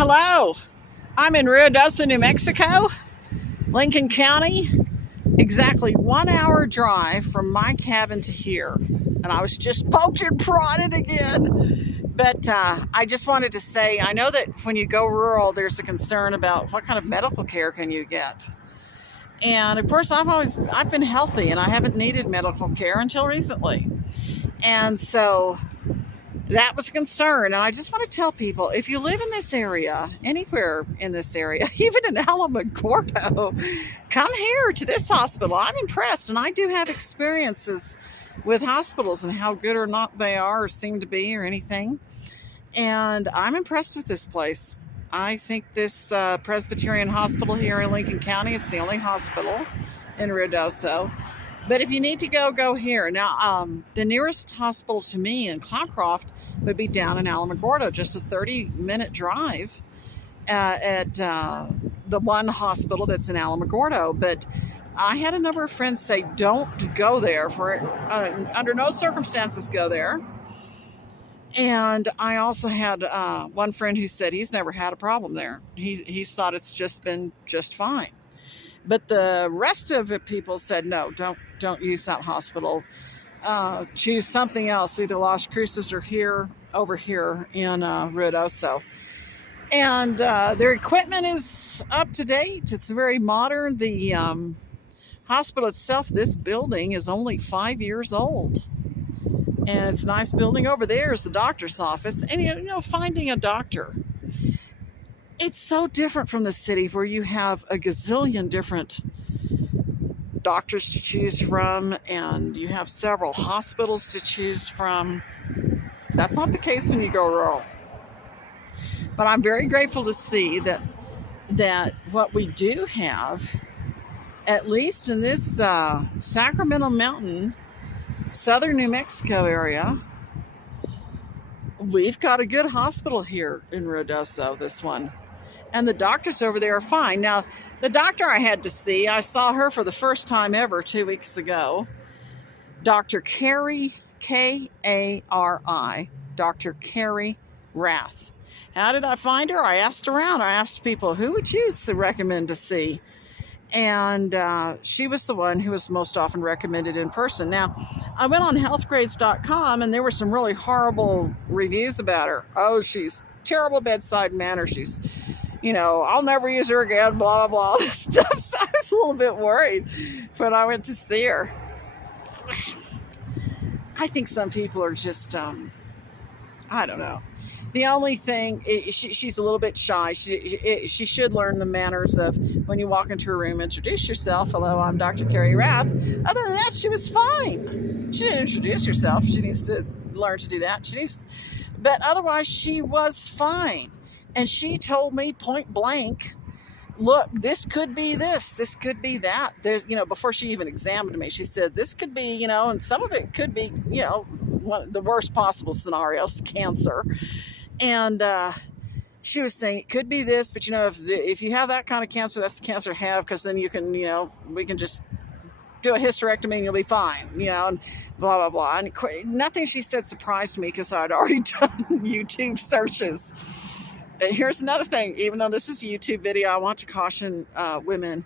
Hello, I'm in Ruidoso, New Mexico, Lincoln County, exactly 1 hour drive from my cabin to here. And I was just poked and prodded again. But I just wanted to say, I know that when you go rural, there's a concern about what kind of medical care can you get. And of course, I've been healthy and I haven't needed medical care until recently. And so that was a concern. And I just want to tell people, if you live in this area, anywhere in this area, even in Alamogordo, come here to this hospital. I'm impressed, and I do have experiences with hospitals and how good or not they are or seem to be or anything. And I'm impressed with this place. I think this Presbyterian hospital here in Lincoln County, it's the only hospital in Ruidoso. But if you need to go here. Now, the nearest hospital to me in Cloudcroft would be down in Alamogordo, just a 30-minute drive at the one hospital that's in Alamogordo. But I had a number of friends say, don't go there. Under no circumstances go there. And I also had one friend who said he's never had a problem there. He's thought it's just been just fine. But the rest of the people said, no, don't use that hospital. Choose something else, either Las Cruces or over here in Ruidoso. And their equipment is up to date. It's very modern. The hospital itself, this building, is only 5 years old. And it's a nice building. Over there is the doctor's office. And, finding a doctor, it's so different from the city where you have a gazillion different doctors to choose from and you have several hospitals to choose from. That's not the case when you go rural. But I'm very grateful to see that what we do have, at least in this Sacramento Mountain, southern New Mexico area, we've got a good hospital here in Ruidoso, this one. And the doctors over there are fine. Now, the doctor I had to see, I saw her for the first time ever 2 weeks ago. Dr. Keri, K-A-R-I, Dr. Keri Rath. How did I find her? I asked around. I asked people, who would you recommend to see? And she was the one who was most often recommended in person. Now, I went on healthgrades.com and there were some really horrible reviews about her. Oh, she's terrible bedside manner. She's, I'll never use her again, blah, blah, blah, all this stuff. So I was a little bit worried when I went to see her. I think some people are just, I don't know. The only thing, she's a little bit shy. She should learn the manners of when you walk into a room, introduce yourself. Hello, I'm Dr. Keri Rath. Other than that, she was fine. She didn't introduce herself. She needs to learn to do that. But otherwise, she was fine. And she told me point blank, look, this could be this could be that. There's, before she even examined me, she said, this could be, and some of it could be, one of the worst possible scenarios, cancer. And she was saying it could be this, but if you have that kind of cancer, that's the cancer to have, because then you can, we can just do a hysterectomy and you'll be fine, and blah, blah, blah. And nothing she said surprised me because I'd already done YouTube searches. And here's another thing, even though this is a YouTube video, I want to caution women.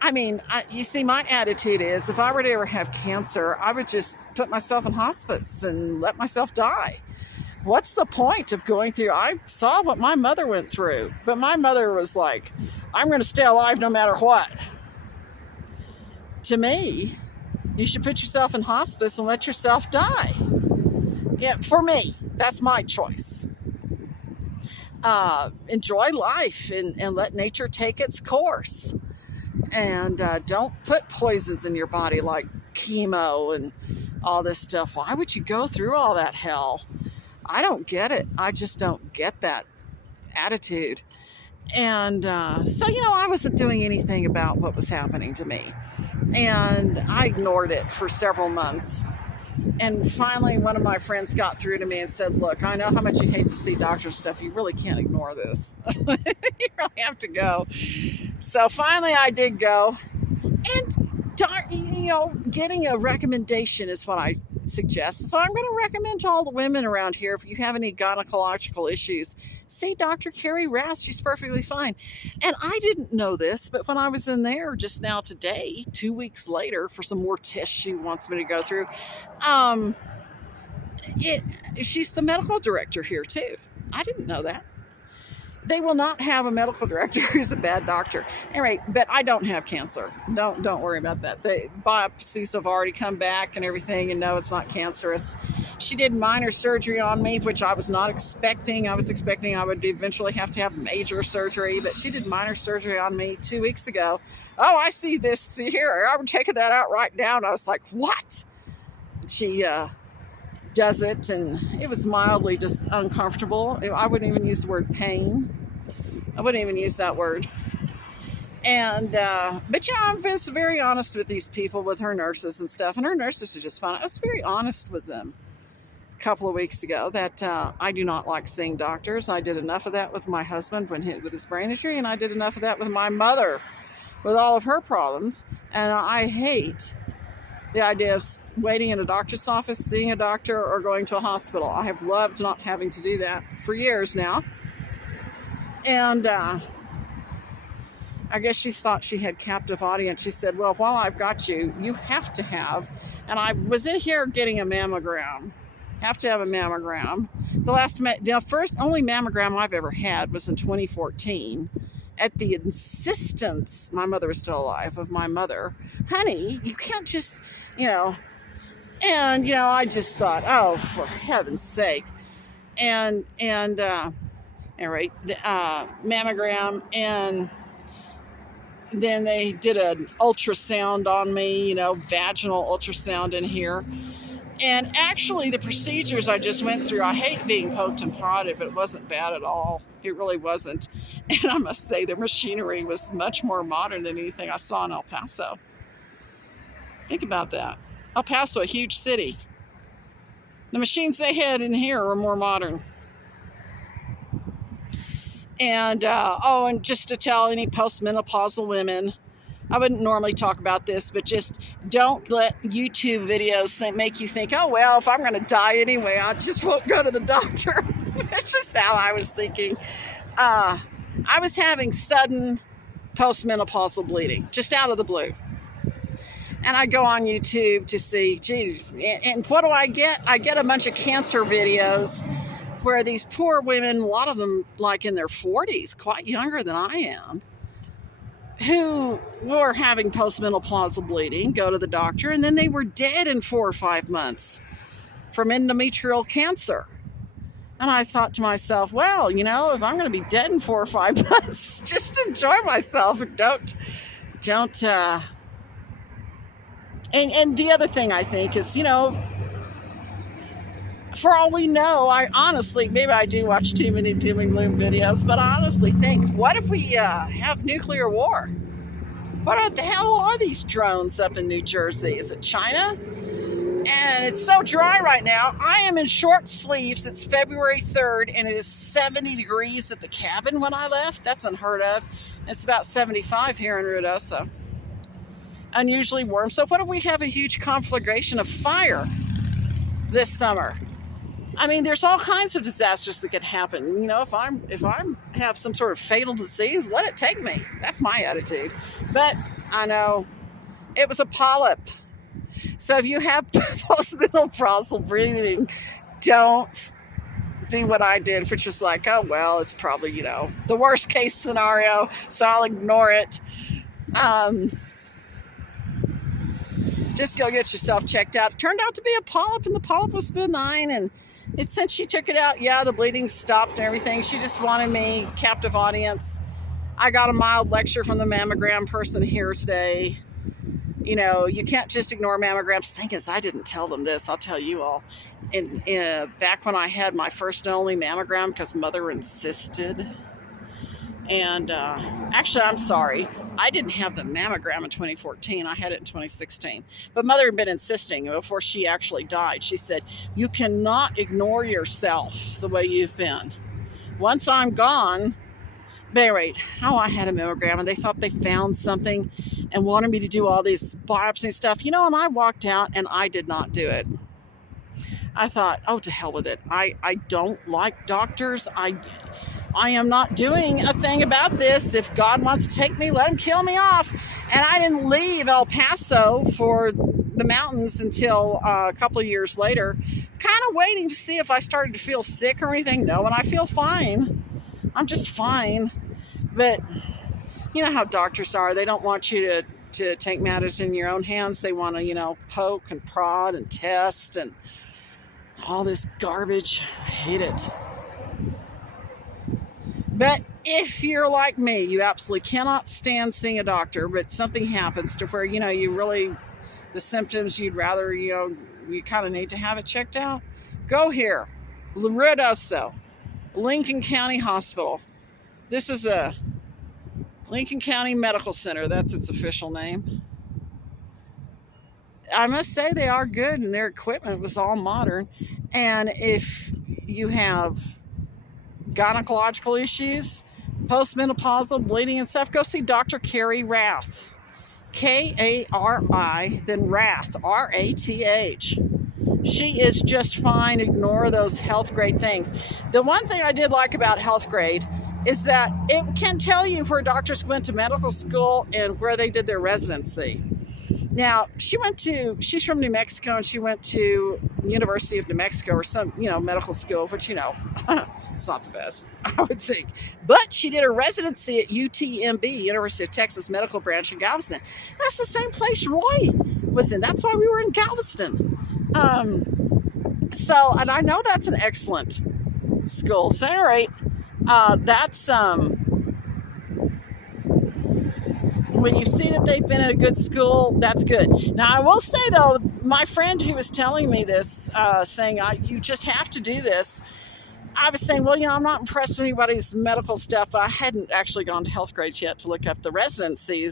I mean, you see, my attitude is if I were to ever have cancer, I would just put myself in hospice and let myself die. What's the point of going through? I saw what my mother went through, but my mother was like, I'm going to stay alive no matter what. To me, you should put yourself in hospice and let yourself die. Yeah, for me, that's my choice. Enjoy life and let nature take its course. And don't put poisons in your body like chemo and all this stuff. Why would you go through all that hell? I don't get it. I just don't get that attitude. And so, I wasn't doing anything about what was happening to me. And I ignored it for several months. And finally, one of my friends got through to me and said, look, I know how much you hate to see doctor stuff. You really can't ignore this. You really have to go. So finally, I did go. And, getting a recommendation is what suggest. So I'm going to recommend to all the women around here, if you have any gynecological issues, see Dr. Keri Rath. She's perfectly fine. And I didn't know this, but when I was in there just now today, 2 weeks later, for some more tests she wants me to go through, she's the medical director here too. I didn't know that. They will not have a medical director who's a bad doctor. Anyway, but I don't have cancer. Don't worry about that. The biopsies have already come back and everything, and no, it's not cancerous. She did minor surgery on me, which I was not expecting. I was expecting I would eventually have to have major surgery, but she did minor surgery on me 2 weeks ago. Oh, I see this here. I would take that out right now. And I was like, what? She does it, and it was mildly just uncomfortable. I wouldn't even use the word pain. I wouldn't even use that word. And but yeah, I was very honest with these people, with her nurses and stuff, and her nurses are just fine. I was very honest with them a couple of weeks ago that I do not like seeing doctors. I did enough of that with my husband when hit with his brain injury, and I did enough of that with my mother with all of her problems, and I hate the idea of waiting in a doctor's office, seeing a doctor, or going to a hospital. I have loved not having to do that for years now. And I guess she thought she had captive audience. She said, well, while I've got you, you have to have, and I was in here getting a mammogram. Have to have a mammogram. The first only mammogram I've ever had was in 2014. At the insistence, my mother was still alive, of my mother. Honey, you can't just, and, I just thought, oh, for heaven's sake. And anyway, the mammogram, and then they did an ultrasound on me, vaginal ultrasound in here. And actually, the procedures I just went through, I hate being poked and prodded, but it wasn't bad at all. It really wasn't. And I must say, the machinery was much more modern than anything I saw in El Paso. Think about that. El Paso, a huge city. The machines they had in here were more modern. And, and just to tell any postmenopausal women, I wouldn't normally talk about this, but just don't let YouTube videos make you think, oh, well, if I'm going to die anyway, I just won't go to the doctor. That's just how I was thinking. I was having sudden postmenopausal bleeding, just out of the blue. And I go on YouTube to see, geez, and what do I get? I get a bunch of cancer videos where these poor women, a lot of them like in their 40s, quite younger than I am, who were having postmenopausal bleeding, go to the doctor, and then they were dead in 4 or 5 months from endometrial cancer. And I thought to myself, well, if I'm going to be dead in 4 or 5 months, just enjoy myself and don't. And the other thing I think is, for all we know, I honestly, maybe I do watch too many doom and gloom videos, but I honestly think, what if we have nuclear war? What the hell are these drones up in New Jersey? Is it China? And it's so dry right now. I am in short sleeves. It's February 3rd, and it is 70 degrees at the cabin when I left. That's unheard of. It's about 75 here in Ruidoso. Unusually warm. So what if we have a huge conflagration of fire this summer? I mean, there's all kinds of disasters that could happen. If I'm have some sort of fatal disease, let it take me. That's my attitude. But I know it was a polyp. So if you have postmenopausal breathing, don't do what I did, which was like, oh, well, it's probably, the worst case scenario, so I'll ignore it. Just go get yourself checked out. It turned out to be a polyp, and the polyp was benign, and since she took it out, the bleeding stopped and everything. She just wanted me, captive audience. I got a mild lecture from the mammogram person here today. You can't just ignore mammograms. The thing is, I didn't tell them this. I'll tell you all. Back when I had my first and only mammogram, because Mother insisted. And actually, I'm sorry. I didn't have the mammogram in 2014. I had it in 2016. But Mother had been insisting before she actually died. She said, you cannot ignore yourself the way you've been. Once I'm gone, but anyway, I had a mammogram, and they thought they found something and wanted me to do all these biopsy stuff. And I walked out, and I did not do it. I thought, oh, to hell with it. I don't like doctors. I am not doing a thing about this. If God wants to take me, let him kill me off. And I didn't leave El Paso for the mountains until a couple of years later, kind of waiting to see if I started to feel sick or anything. No, and I feel fine. I'm just fine. But you know how doctors are. They don't want you to take matters in your own hands. They want to, poke and prod and test and all this garbage. I hate it. But if you're like me, you absolutely cannot stand seeing a doctor, but something happens to where, you really, the symptoms you'd rather, you kind of need to have it checked out, go here. Ruidoso, Lincoln County Hospital. This is a Lincoln County Medical Center. That's its official name. I must say they are good, and their equipment was all modern. And if you have gynecological issues, postmenopausal bleeding and stuff, go see Dr. Keri Rath. K-A-R-I, then Rath, R-A-T-H. She is just fine. Ignore those health grade things. The one thing I did like about health grade is that it can tell you where doctors went to medical school and where they did their residency. Now, she's from New Mexico, and she went to University of New Mexico or some, medical school, which, it's not the best, I would think. But she did her residency at UTMB, University of Texas Medical Branch in Galveston. That's the same place Roy was in. That's why we were in Galveston. And I know that's an excellent school. So, all right, that's, when you see that they've been at a good school, that's good. Now, I will say, though, my friend who was telling me this, saying, you just have to do this, I was saying, well, I'm not impressed with anybody's medical stuff. I hadn't actually gone to health grades yet to look up the residencies.